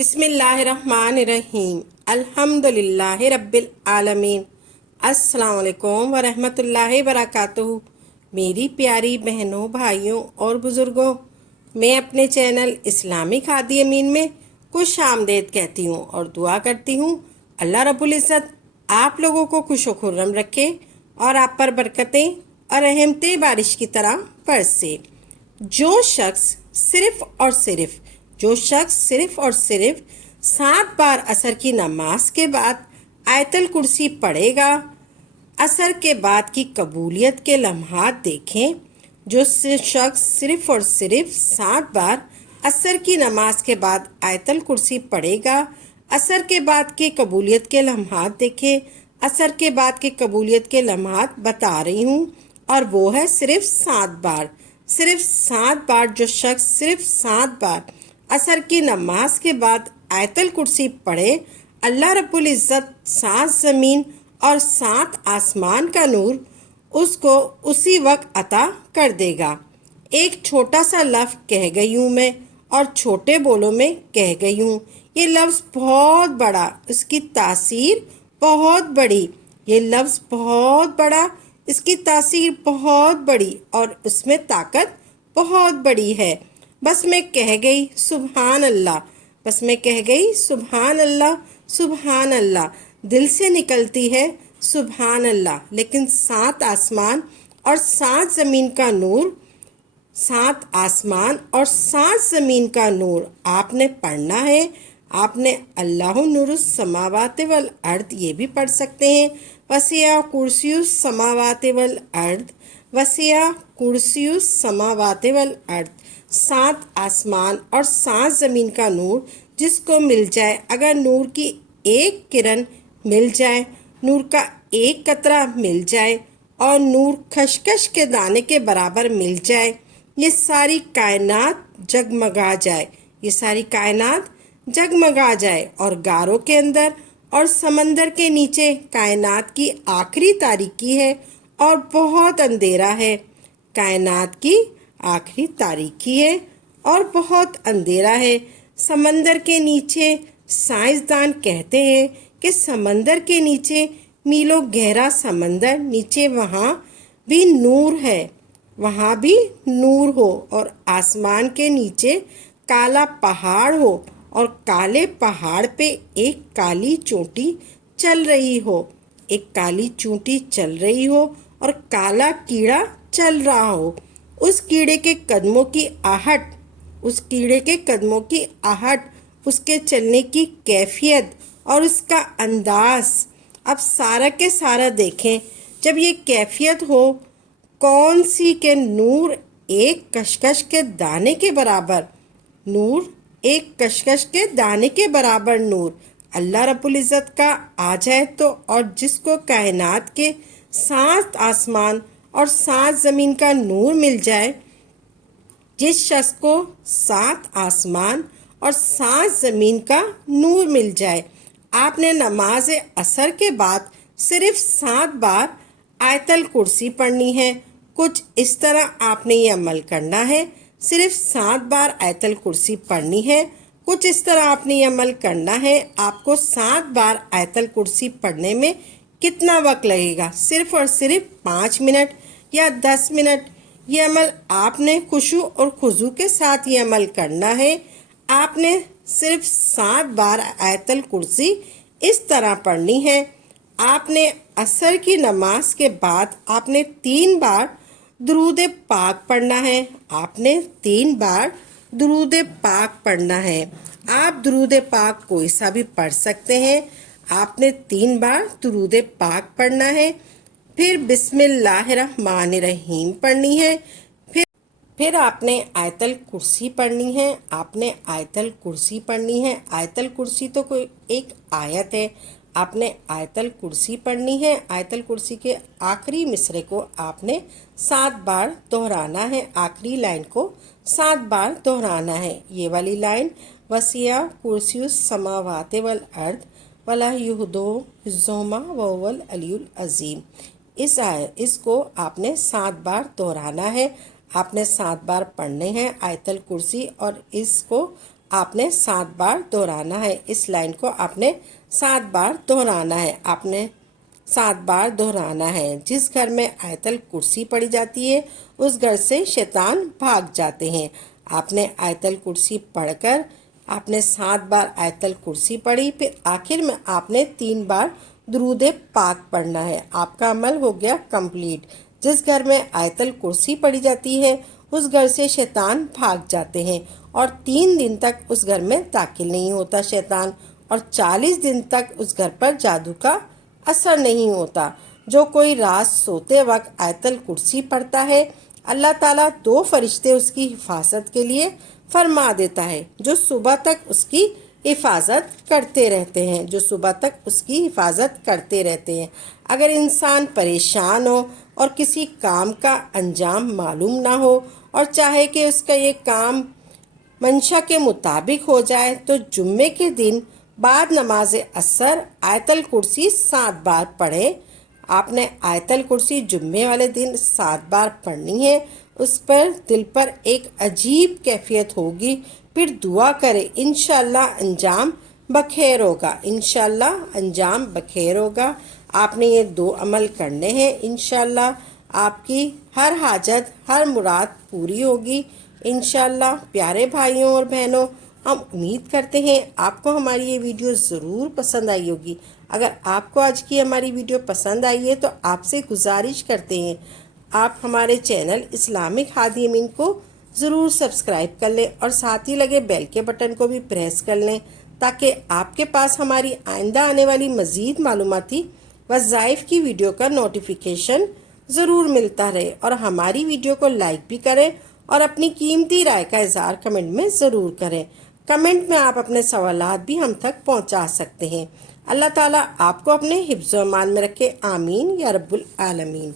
بسم اللہ الرحمن الرحیم الحمد للہ رب العالمین۔ السلام علیکم ورحمۃ اللہ وبرکاتہ۔ میری پیاری بہنوں، بھائیوں اور بزرگوں، میں اپنے چینل اسلامک ہادی امین میں خوش آمدید کہتی ہوں اور دعا کرتی ہوں اللہ رب العزت آپ لوگوں کو خوش و خرم رکھے اور آپ پر برکتیں اور رحمتیں بارش کی طرح برسے۔ جو شخص صرف اور صرف 7 بار عصر کی نماز کے بعد آیت الکرسی پڑھے گا، عصر کے بعد کی قبولیت کے لمحات دیکھیں۔ جو شخص صرف اور صرف 7 بار عصر کی نماز کے بعد آیت الکرسی پڑھے گا، عصر کے بعد کی قبولیت کے لمحات دیکھیں۔ عصر کے بعد کی قبولیت کے لمحات بتا رہی ہوں، اور وہ ہے صرف 7 بار۔ صرف 7 بار جو شخص صرف 7 بار عصر کی نماز کے بعد آیت الکرسی پڑھے، اللہ رب العزت 7 زمین اور 7 آسمان کا نور اس کو اسی وقت عطا کر دے گا۔ ایک چھوٹا سا لفظ کہہ گئی ہوں میں، اور چھوٹے بولوں میں کہہ گئی ہوں۔ یہ لفظ بہت بڑا، اس کی تاثیر بہت بڑی۔ یہ لفظ بہت بڑا، اس کی تاثیر بہت بڑی، اور اس میں طاقت بہت بڑی ہے۔ بس میں کہہ گئی سبحان اللہ، بس میں کہہ گئی سبحان اللہ، سبحان اللہ، دل سے نکلتی ہے سبحان اللہ، لیکن 7 آسمان اور 7 زمین کا نور، 7 آسمان اور 7 زمین کا نور آپ نے پڑھنا ہے۔ آپ نے اللہ نور السماوات والارض یہ بھی پڑھ سکتے ہیں۔ وسیع کرسی السماوات والارض، وسیع کرسی السماوات والارض، 7 آسمان اور 7 زمین کا نور جس کو مل جائے، اگر نور کی ایک کرن مل جائے، نور کا ایک قطرہ مل جائے، اور نور خشخش کے دانے کے برابر مل جائے، یہ ساری کائنات جگمگا جائے، یہ ساری کائنات جگمگا جائے، اور غاروں کے اندر اور سمندر کے نیچے کائنات کی آخری تاریکی ہے اور بہت اندھیرا ہے۔ کائنات کی آخری تاریکی ہے اور بہت اندھیرا ہے۔ سمندر کے نیچے سائنسدان کہتے ہیں کہ سمندر کے نیچے میلوں گہرا سمندر نیچے، وہاں بھی نور ہے، وہاں بھی نور ہو، اور آسمان کے نیچے کالا پہاڑ ہو، اور کالے پہاڑ پہ ایک کالی چونٹی چل رہی ہو، ایک کالی چونٹی چل رہی ہو، اور کالا کیڑا چل رہا ہو۔ اس کیڑے کے قدموں کی آہٹ، اس کیڑے کے قدموں کی آہٹ، اس کے چلنے کی کیفیت اور اس کا انداز، اب سارا کے سارا دیکھیں۔ جب یہ کیفیت ہو کون سی کہ نور ایک کشکش کے دانے کے برابر، نور ایک کشکش کے دانے کے برابر نور اللہ رب العزت کا آ جائے تو، اور جس کو کائنات کے 7 آسمان اور 7 زمین کا نور مل جائے، جس شخص کو 7 آسمان اور 7 زمین کا نور مل جائے، آپ نے نماز عصر کے بعد صرف 7 بار آیت الکرسی پڑھنی ہے۔ کچھ اس طرح آپ نے یہ عمل کرنا ہے، صرف 7 بار آیت الکرسی پڑھنی ہے۔ کچھ اس طرح آپ نے یہ عمل کرنا ہے۔ آپ کو 7 بار آیت الکرسی پڑھنے میں کتنا وقت لگے گا؟ صرف اور صرف 5 منٹ یا 10 منٹ۔ یہ عمل آپ نے خشوع اور خضوع کے ساتھ یہ عمل کرنا ہے۔ آپ نے صرف 7 بار آیت الکرسی اس طرح پڑھنی ہے۔ آپ نے عصر کی نماز کے بعد آپ نے 3 بار درود پاک پڑھنا ہے۔ آپ نے 3 بار درود پاک پڑھنا ہے۔ آپ درود پاک کوئی سا بھی پڑھ سکتے ہیں۔ آپ نے 3 بار درود پاک پڑھنا ہے، پھر بسم اللہ الرحمن الرحیم پڑھنی ہے، پھر آپ نے آیت الکرسی پڑھنی ہے۔ آپ نے آیت الکرسی پڑھنی ہے۔ آیت الکرسی تو کوئی ایک آیت ہے، آپ نے آیت الکرسی پڑھنی ہے۔ آیت الکرسی کے آخری مصرے کو آپ نے 7 بار دہرانا ہے، آخری لائن کو 7 بار دہرانا ہے۔ یہ والی لائن وسیع کرسی السماوات والارض ولا یؤودہ حفظہما وہو العلی العظیم، اس کو آپ نے 7 بار دہرانا ہے۔ آپ نے 7 بار پڑھنے ہیں آیت الکرسی، اور اس کو آپ نے 7 بار دہرانا ہے، اس لائن کو آپ نے 7 بار دہرانا ہے، آپ نے 7 بار دہرانا ہے۔ جس گھر میں آیت الکرسی پڑھی جاتی ہے اس گھر سے شیطان بھاگ جاتے ہیں۔ آپ نے آیت الکرسی پڑھ کر آپ نے 7 بار آیت الکرسی پڑھی، پھر آخر میں آپ نے 3 بار درود پاک پڑھنا ہے۔ آپ کا عمل ہو گیا کمپلیٹ۔ جس گھر میں آیت الکرسی پڑھی جاتی ہے اس گھر سے شیطان بھاگ جاتے ہیں اور 3 دن تک اس گھر میں داخل نہیں ہوتا شیطان، اور 40 دن تک اس گھر پر جادو کا اثر نہیں ہوتا۔ جو کوئی رات سوتے وقت آیت الکرسی پڑھتا ہے اللہ تعالیٰ 2 فرشتے اس کی حفاظت کے لیے فرما دیتا ہے، جو صبح تک اس کی حفاظت کرتے رہتے ہیں، جو صبح تک اس کی حفاظت کرتے رہتے ہیں۔ اگر انسان پریشان ہو اور کسی کام کا انجام معلوم نہ ہو اور چاہے کہ اس کا یہ کام منشا کے مطابق ہو جائے تو جمعے کے دن بعد نماز عصر آیت الکرسی 7 بار پڑھیں۔ آپ نے آیت الکرسی جمعے والے دن 7 بار پڑھنی ہے۔ اس پر دل پر ایک عجیب کیفیت ہوگی، پھر دعا کرے انشاءاللہ انجام بخیر ہوگا، انشاءاللہ انجام بخیر ہوگا۔ آپ نے یہ 2 عمل کرنے ہیں، انشاءاللہ آپ کی ہر حاجت ہر مراد پوری ہوگی انشاءاللہ۔ پیارے بھائیوں اور بہنوں، ہم امید کرتے ہیں آپ کو ہماری یہ ویڈیو ضرور پسند آئی ہوگی۔ اگر آپ کو آج کی ہماری ویڈیو پسند آئی ہے تو آپ سے گزارش کرتے ہیں آپ ہمارے چینل اسلامک ہادی امین کو ضرور سبسکرائب کر لیں اور ساتھ ہی لگے بیل کے بٹن کو بھی پریس کر لیں تاکہ آپ کے پاس ہماری آئندہ آنے والی مزید معلوماتی وظائف کی ویڈیو کا نوٹیفیکیشن ضرور ملتا رہے، اور ہماری ویڈیو کو لائک بھی کریں اور اپنی قیمتی رائے کا اظہار کمنٹ میں ضرور کریں۔ کمنٹ میں آپ اپنے سوالات بھی ہم تک پہنچا سکتے ہیں۔ اللہ تعالیٰ آپ کو اپنے حفظ و امان میں رکھے، آمین یا رب العالمین۔